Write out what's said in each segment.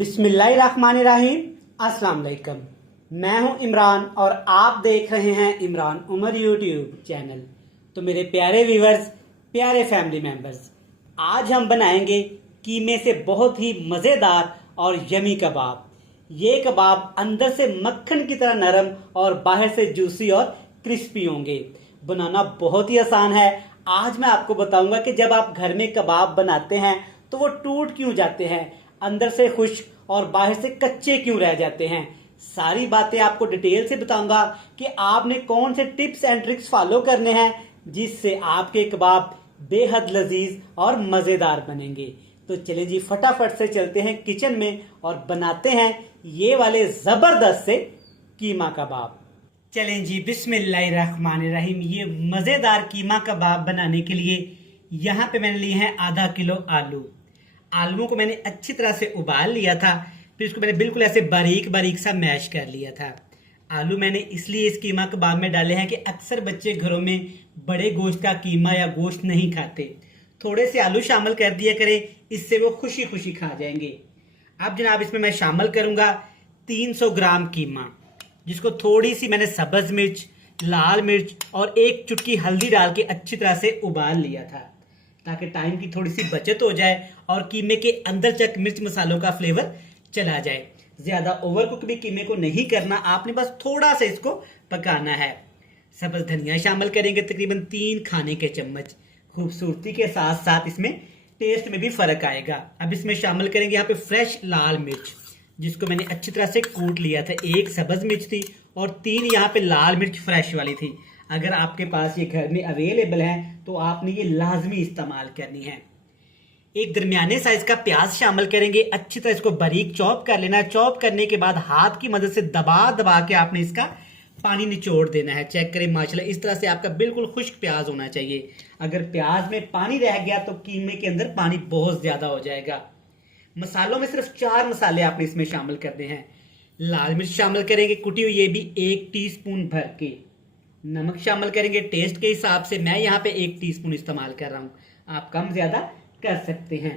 बिस्मिल्लाहिर्रहमानिर्रहीम। अस्सलाम वालेकुम। मैं हूं इमरान और आप देख रहे हैं इमरान उमर यूट्यूब चैनल। तो मेरे प्यारे व्यूवर्स, प्यारे फैमिली मेंबर्स, आज हम बनाएंगे कीमे से बहुत ही मज़ेदार और यमी कबाब। ये कबाब अंदर से मक्खन की तरह नरम और बाहर से जूसी और क्रिस्पी होंगे। बनाना बहुत ही आसान है। आज मैं आपको बताऊंगा कि जब आप घर में कबाब बनाते हैं तो वो टूट क्यों जाते हैं, अंदर से खुश्क और बाहर से कच्चे क्यों रह जाते हैं। सारी बातें आपको डिटेल से बताऊंगा कि आपने कौन से टिप्स एंड ट्रिक्स फॉलो करने हैं जिससे आपके कबाब बेहद लजीज और मजेदार बनेंगे। तो चलिए जी, फटाफट से चलते हैं किचन में और बनाते हैं ये वाले जबरदस्त से कीमा कबाब। चलें जी, बिस्मिल्लाहिर्रहमानिर्रहीम। ये मजेदार कीमा कबाब बनाने के लिए यहाँ पे मैंने लिए हैं आधा किलो आलू। आलूओं को मैंने अच्छी तरह से उबाल लिया था, फिर इसको मैंने बिल्कुल ऐसे बारीक बारीक सा मैश कर लिया था। आलू मैंने इसलिए इस कीमा कबाब में डाले हैं कि अक्सर बच्चे घरों में बड़े गोश्त का कीमा या गोश्त नहीं खाते। थोड़े से आलू शामिल कर दिया करें, इससे वो खुशी खुशी खा जाएंगे। अब जनाब इसमें मैं शामिल करूंगा 300 ग्राम कीमा, जिसको थोड़ी सी मैंने सब्ज मिर्च, लाल मिर्च और एक चुटकी हल्दी डाल के अच्छी तरह से उबाल लिया था, ताकि टाइम की थोड़ी सी बचत हो जाए और कीमे के अंदर तक मिर्च मसालों का फ्लेवर चला जाए। ज्यादा ओवर कुक भी कीमे को नहीं करना, आपने बस थोड़ा सा इसको पकाना है। सब्ज धनिया शामिल करेंगे तकरीबन 3 खाने के चम्मच। खूबसूरती के साथ साथ इसमें टेस्ट में भी फर्क आएगा। अब इसमें शामिल करेंगे यहाँ पे फ्रेश लाल मिर्च, जिसको मैंने अच्छी तरह से कूट लिया था। 1 सब्ज मिर्च थी और 3 यहाँ पे लाल मिर्च फ्रेश वाली थी। अगर आपके पास ये घर में अवेलेबल है तो आपने ये लाजमी इस्तेमाल करनी है। एक दरमियाने साइज का प्याज शामिल करेंगे, अच्छी तरह इसको बारीक चॉप कर लेना है। चॉप करने के बाद हाथ की मदद से दबा दबा के आपने इसका पानी निचोड़ देना है। चेक करें माशाल्लाह, इस तरह से आपका बिल्कुल खुश्क प्याज होना चाहिए। अगर प्याज में पानी रह गया तो कीमे के अंदर पानी बहुत ज्यादा हो जाएगा। मसालों में सिर्फ 4 मसाले आपने इसमें शामिल करने हैं। लाल मिर्च शामिल करेंगे कुटी हुई, ये भी 1 टीस्पून भर के। नमक शामिल करेंगे टेस्ट के हिसाब से, मैं यहाँ पे 1 टीस्पून इस्तेमाल कर रहा हूँ, आप कम ज्यादा कर सकते हैं।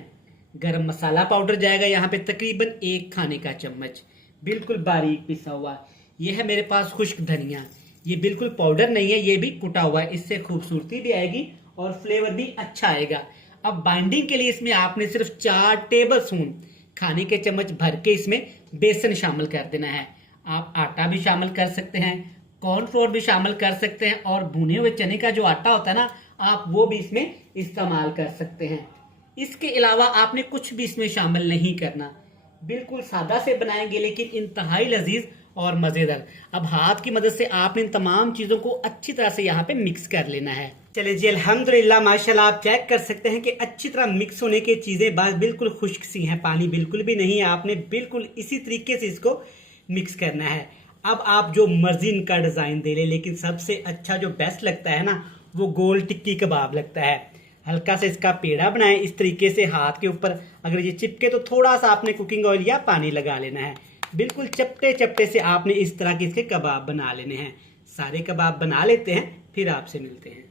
गरम मसाला पाउडर जाएगा यहाँ पे तकरीबन 1 खाने का चम्मच, बिल्कुल बारीक पिसा हुआ। ये है मेरे पास खुश्क धनिया, ये बिल्कुल पाउडर नहीं है, ये भी कुटा हुआ है। इससे खूबसूरती भी आएगी और फ्लेवर भी अच्छा आएगा। अब बाइंडिंग के लिए इसमें आपने सिर्फ 4 टेबल स्पून खाने के चम्मच भर के इसमें बेसन शामिल कर देना है। आप आटा भी शामिल कर सकते हैं, कॉर्नफ्लोर भी शामिल कर सकते हैं, और भुने हुए चने का जो आटा होता है ना, आप वो भी इसमें इस्तेमाल कर सकते हैं। इसके अलावा आपने कुछ भी इसमें शामिल नहीं करना, बिल्कुल सादा से बनाएंगे लेकिन इंतहाई लजीज और मजेदार। अब हाथ की मदद से आपने इन तमाम चीजों को अच्छी तरह से यहाँ पे मिक्स कर लेना है। चलिए जी, अल्हम्दुलिल्लाह माशाल्लाह, आप चेक कर सकते हैं कि अच्छी तरह मिक्स होने की चीजें बाद बिल्कुल खुश्क सी हैं, पानी बिल्कुल भी नहीं है। आपने बिल्कुल इसी तरीके से इसको मिक्स करना है। अब आप जो मर्जी इनका डिजाइन दे ले, लेकिन सबसे अच्छा जो बेस्ट लगता है ना, वो गोल टिक्की कबाब लगता है। हल्का से इसका पेड़ा बनाएं इस तरीके से हाथ के ऊपर, अगर ये चिपके तो थोड़ा सा आपने कुकिंग ऑयल या पानी लगा लेना है। बिल्कुल चपटे चपटे से आपने इस तरह के इसके कबाब बना लेने हैं। सारे कबाब बना लेते हैं, फिर आपसे मिलते हैं।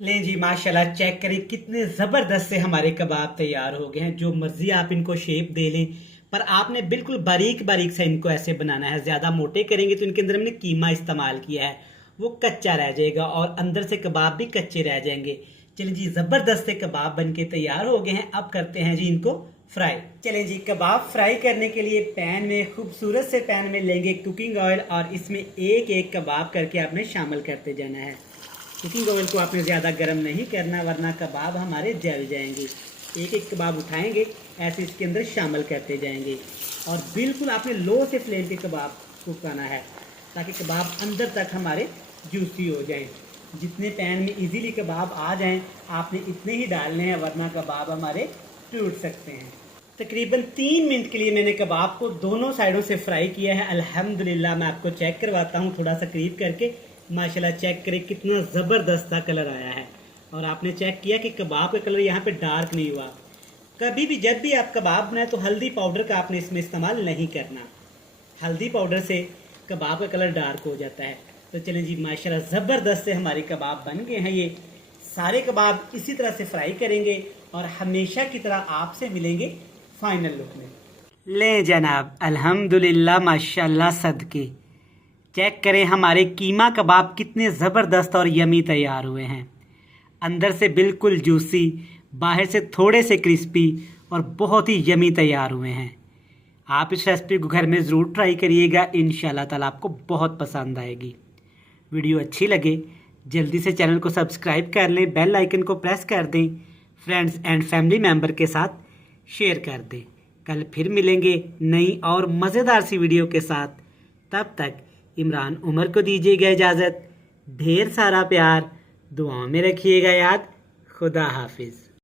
लें जी, माशाल्लाह चेक करें कितने जबरदस्त से हमारे कबाब तैयार हो गए हैं। जो मर्जी आप इनको शेप दे लें, पर आपने बिल्कुल बारीक बारीक से इनको ऐसे बनाना है। ज्यादा मोटे करेंगे तो इनके अंदर हमने कीमा इस्तेमाल किया है, वो कच्चा रह जाएगा और अंदर से कबाब भी कच्चे रह जाएंगे। चलिए जी, जबरदस्त से कबाब बनके तैयार हो गए हैं। अब करते हैं जी इनको फ्राई। चलें जी, कबाब फ्राई करने के लिए पैन में, खूबसूरत से पैन में लेंगे कुकिंग ऑयल और इसमें एक एक कबाब करके आपने शामिल करते जाना है। कुकिंग ऑयल को आपने ज़्यादा गर्म नहीं करना, वरना कबाब हमारे जल जाएंगे। एक एक कबाब उठाएंगे, ऐसे इसके अंदर शामिल करते जाएंगे और बिल्कुल आपने लो से फ्लेम पे कबाब पकाना है, ताकि कबाब अंदर तक हमारे जूसी हो जाएं। जितने पैन में इजीली कबाब आ जाएं, आपने इतने ही डालने हैं, वरना कबाब हमारे टूट सकते हैं। तकरीबन 3 मिनट के लिए मैंने कबाब को दोनों साइडों से फ्राई किया है। अल्हम्दुलिल्लाह, मैं आपको चेक करवाता हूँ थोड़ा सा करीब करके। माशाल्लाह चेक करें कितना ज़बरदस्त सा कलर आया है, और आपने चेक किया कि कबाब का कलर यहाँ पे डार्क नहीं हुआ। कभी भी जब भी आप कबाब बनाए तो हल्दी पाउडर का आपने इसमें इस्तेमाल नहीं करना, हल्दी पाउडर से कबाब का कलर डार्क हो जाता है। तो चलें जी, माशाल्लाह ज़बरदस्त से हमारे कबाब बन गए हैं। ये सारे कबाब इसी तरह से फ्राई करेंगे और हमेशा की तरह आपसे मिलेंगे फाइनल लुक में। ले जनाब, अल्हम्दुलिल्लाह माशाल्लाह सदके। चेक करें हमारे कीमा कबाब कितने ज़बरदस्त और यमी तैयार हुए हैं। अंदर से बिल्कुल जूसी, बाहर से थोड़े से क्रिस्पी और बहुत ही यमी तैयार हुए हैं। आप इस रेसिपी को घर में ज़रूर ट्राई करिएगा, इंशाल्लाह ताला आपको बहुत पसंद आएगी। वीडियो अच्छी लगे जल्दी से चैनल को सब्सक्राइब कर लें, बेल आइकन को प्रेस कर दें, फ्रेंड्स एंड फैमिली मेम्बर के साथ शेयर कर दें। कल फिर मिलेंगे नई और मज़ेदार सी वीडियो के साथ। तब तक इमरान उमर को दीजिएगा इजाज़त। ढेर सारा प्यार, दुआओं में रखिएगा याद। खुदा हाफिज़।